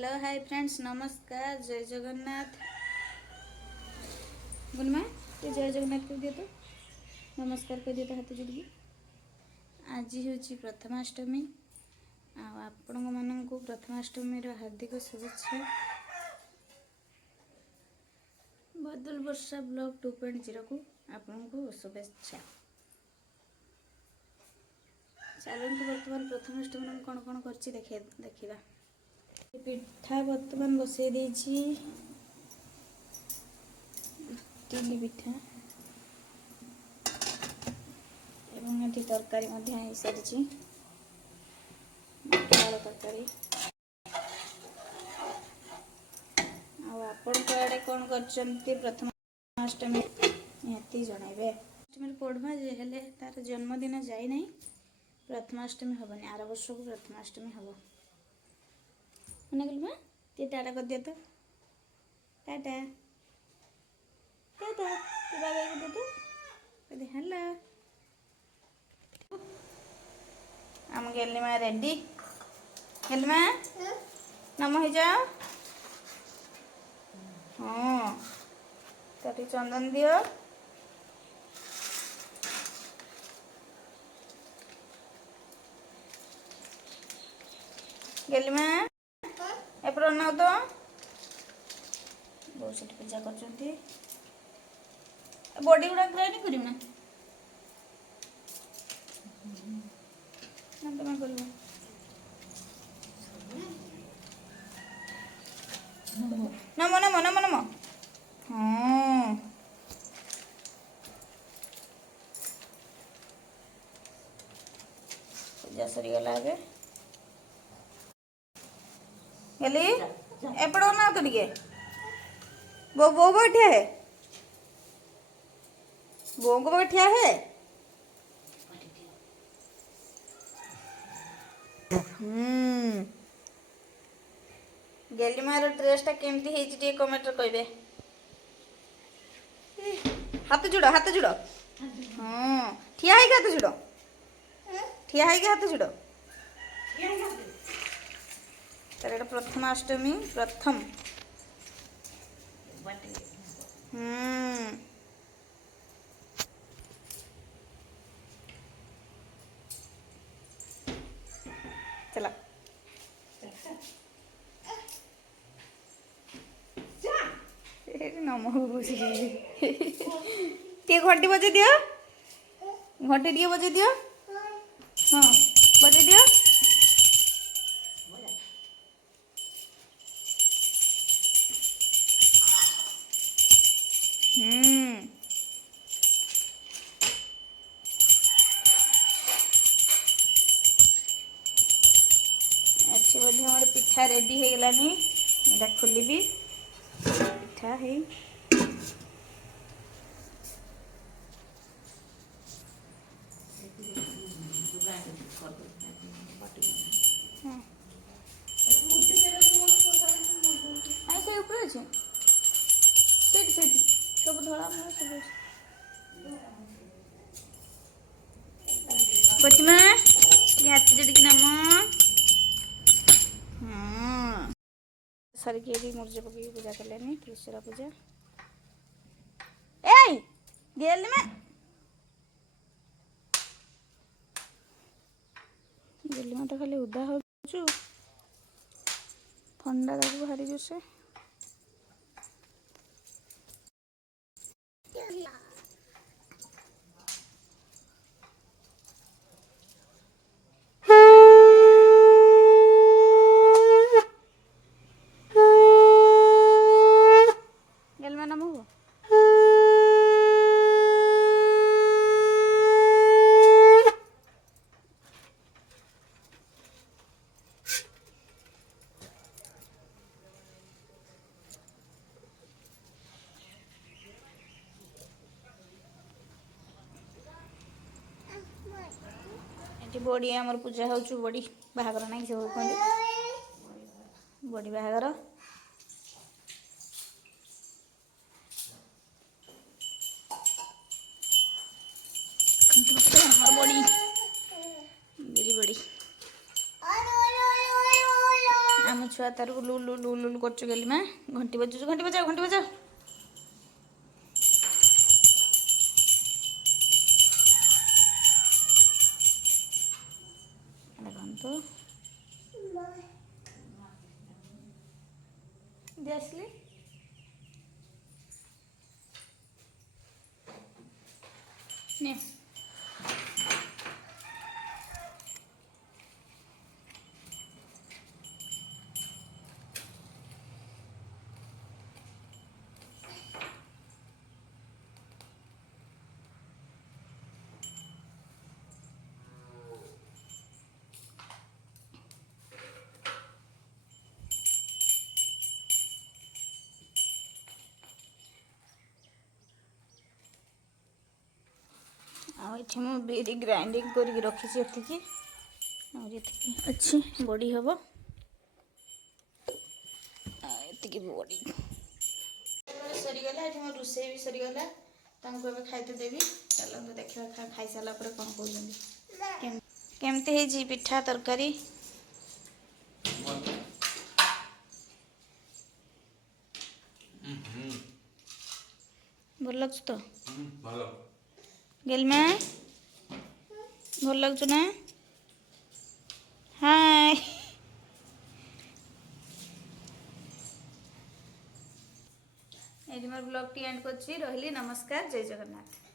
Hello hi friends, नमस्कार, जय जगन्नाथ। गुनमा ये जय जगन्नाथ कह दिए तो नमस्कार कह दिए तो हाथ जोड़ आज हूँ प्रथमाष्टमी। आपण मानू प्रथमाष्टमी हार्दिक शुभेच्छा। बदल वर्षा ब्लॉग 2.0 को आपन को शुभेच्छा। चलते बर्तमान प्रथमाष्टमी कौन कौन कर देखा। पिठा बर्तमान बसई देती इडली पिठा एवं ये तरकारी हो सारी मटर तरकारी। आपण आड़े कौन कर प्रथमाष्टमी निहाती जनइबे। अष्टमी पढ़वा जे तार जन्मदिन जाई नहीं, प्रथमाष्टमी हेनी। आर वर्ष को प्रथमाष्टमी हम मन कल ती टाटा कर दिया तो टाटा टाटा बाबा कर दिया तो हेलो। आम गेलीमा रेडी गेलीमा नम हो जाओ। हाँ तो चंदन दियो। गेलीमा एपर ना तो बहुत से पूजा कर बॉडी गुड़ा ग्राइंड कर ना तुम कर नम नम नम नम। हाँ पूजा सरीगला गली एपड़ ना तो टे बो बो बैठिया है बो को बैठिया है। गेली मार ड्रेसटा केमती है कमेंट कहे। हाथ जोड़ हाथ जोड़। हाँ ठिया है हाथ जोड़ ठिया है हाथ जोड़। तर प्रथमाष्टमी प्रथम चला नम टे घंटी बजे दियो घंटी टे बजे दियो। हाँ बजे दियो। अच्छे बोधे हमारे पिठा रेडी हो गलानी। एटा खोलि पिठा है से ऊपर अच्छे सब धड़ा सब बचमा हाथ जोड़ नम। हाँ सारी के मुर्ज पकई पूजा कले त्रिशूल पूजा ए गेल में गेली तो खाली उदा हो ठंडा दाग भारी जोर से। बड़ी आमर पूजा हो बड़ी बाहागर ना से कहते बड़ी बाहागर। बड़ी मेरी बड़ी आम छुआ लगातार लुलु लुलु लुलु कर गेली माँ घंटी बजुच घंटी बजाओ घंटी बजाओ। ଦେଖନ୍ତୁ ଦେ ଆସିଲି ନେ आठी मु बिरी ग्राइंडिंग करके रखी एतिकी अच्छी बड़ी हम एतिकी बड़ी सरीगला ये मो रोसे भी सरीगला खाइते देवी चलते देखा खाई सारा कौन कहते केमती है पिठा तरकारी भल लग तो गेल में भल लग ना हाय ये मोर ब्लॉग टी एंड कर रही नमस्कार जय जगन्नाथ।